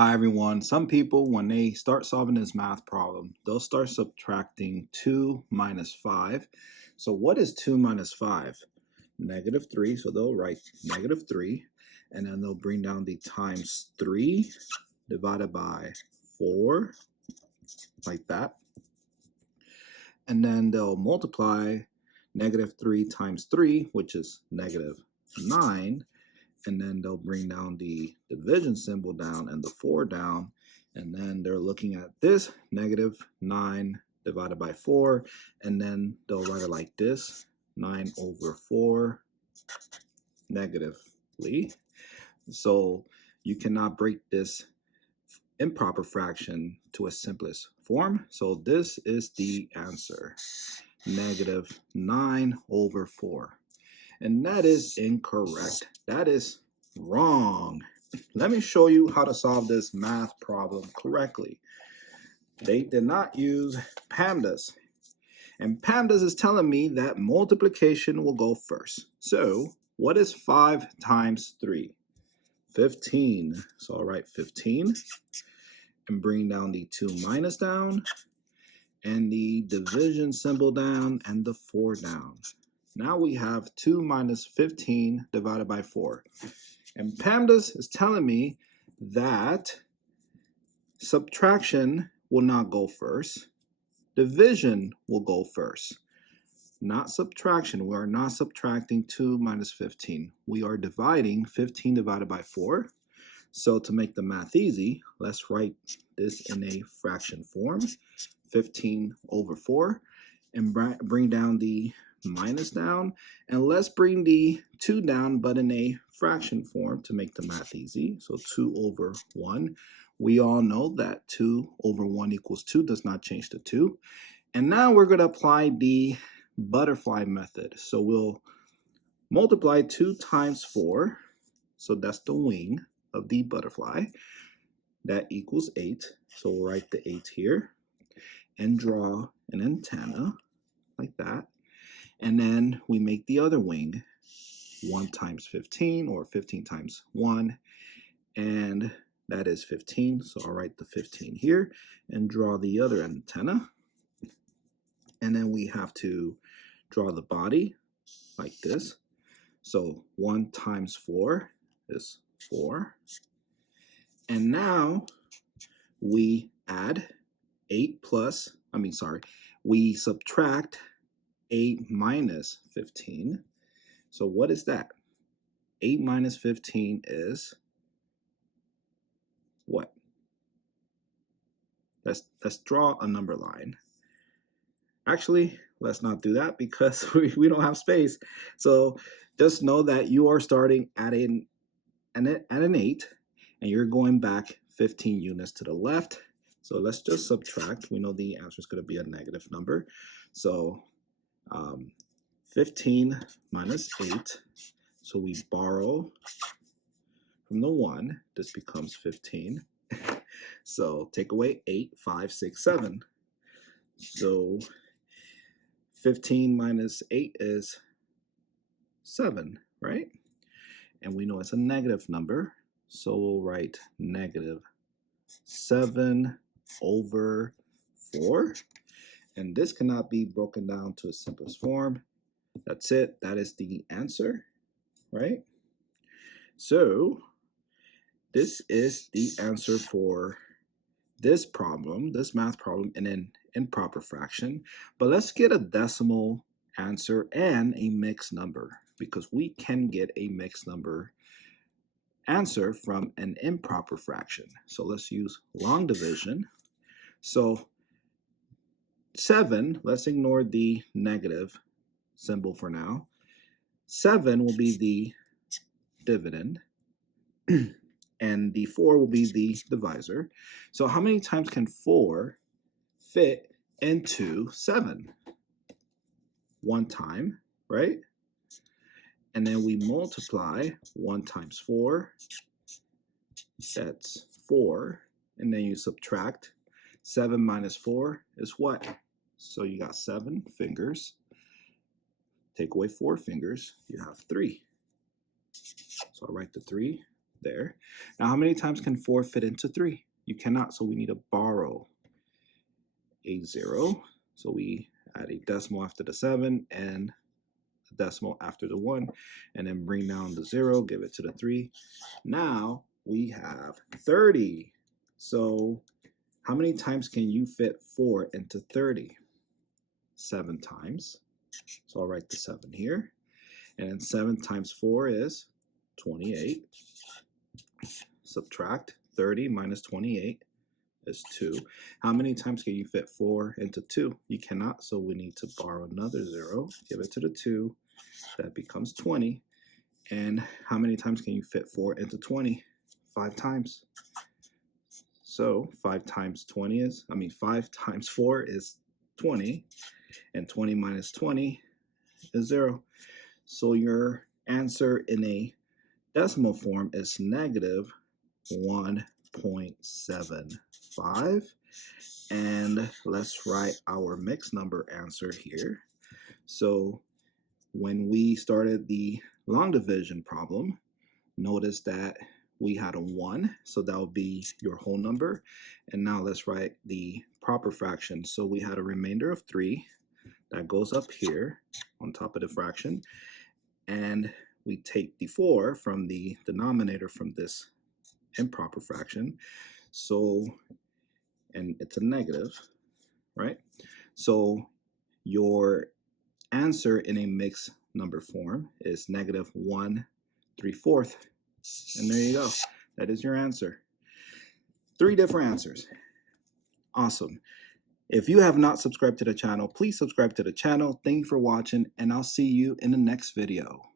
Hi everyone. Some people, when they start solving this math problem, they'll start subtracting 2 minus 5. So what is 2 minus 5? Negative 3. So they'll write negative 3. And then they'll bring down the times 3 divided by 4, like that. And then they'll multiply negative 3 times 3, which is negative 9. And then they'll bring down the division symbol down and the 4 down. And then they're looking at this, negative 9 divided by 4. And then they'll write it like this, 9 over 4 negatively. So you cannot break this improper fraction to its simplest form. So this is the answer, negative 9 over 4. And that is incorrect. That is wrong. Let me show you how to solve this math problem correctly. They did not use PEMDAS. And PEMDAS is telling me that multiplication will go first. So what is 5 times 3? 15. So I'll write 15 and bring down the 2 minus down and the division symbol down and the 4 down. Now we have 2 minus 15 divided by 4. And PEMDAS is telling me that subtraction will not go first. Division will go first. Not subtraction. We are not subtracting 2 minus 15. We are dividing 15 divided by 4. So to make the math easy, let's write this in a fraction form. 15 over 4. And bring down the minus down, and let's bring the 2 down, but in a fraction form to make the math easy. So 2 over 1. We all know that 2 over 1 equals 2, does not change to 2. And now we're going to apply the butterfly method. So we'll multiply 2 times 4. So that's the wing of the butterfly. That equals 8. So we'll write the 8 here and draw an antenna like that. And then we make the other wing, 1 times 15, or 15 times 1, and that is 15. So I'll write the 15 here and draw the other antenna. And then we have to draw the body like this. So 1 times 4 is 4. And now we add 8 plus, we subtract 8 minus 15. So what is that? 8 minus 15 is what? Let's draw a number line. Actually, let's not do that because we don't have space. So just know that you are starting at an 8 and you're going back 15 units to the left. So let's just subtract. We know the answer is going to be a negative number. So 15 minus 8, so we borrow from the 1, this becomes 15. So take away 8, 5, 6, 7. So 15 minus 8 is 7, right? And we know it's a negative number, so we'll write negative 7 over 4. And this cannot be broken down to its simplest form. That's it. That is the answer, right? So this is the answer for this problem, this math problem, in an improper fraction. But let's get a decimal answer and a mixed number, because we can get a mixed number answer from an improper fraction. So let's use long division. So 7, let's ignore the negative symbol for now. 7 will be the dividend, and the 4 will be the divisor. So how many times can 4 fit into 7? 1 time, right? And then we multiply 1 times 4, that's 4, and then you subtract. 7 minus 4 is what? So you got 7 fingers. Take away 4 fingers, you have 3. So I'll write the 3 there. Now, how many times can 4 fit into 3? You cannot, so we need to borrow a 0. So we add a decimal after the 7 and a decimal after the 1, and then bring down the 0, give it to the 3. Now we have 30. So how many times can you fit 4 into 30? 7 times. So I'll write the 7 here. And then 7 times 4 is 28. Subtract 30 minus 28 is 2. How many times can you fit 4 into 2? You cannot, so we need to borrow another 0. Give it to the 2. That becomes 20. And how many times can you fit 4 into 20? 5 times. So 5 times 5 times 4 is 20. And 20 minus 20 is 0. So your answer in a decimal form is negative 1.75. And let's write our mixed number answer here. So when we started the long division problem, notice that we had a 1, so that would be your whole number. And now let's write the proper fraction. So we had a remainder of 3 that goes up here on top of the fraction, and we take the 4 from the denominator from this improper fraction. So, and it's a negative, right? So your answer in a mixed number form is negative 1/3. And there you go. That is your answer. 3 different answers. Awesome. If you have not subscribed to the channel, please subscribe to the channel. Thank you for watching, and I'll see you in the next video.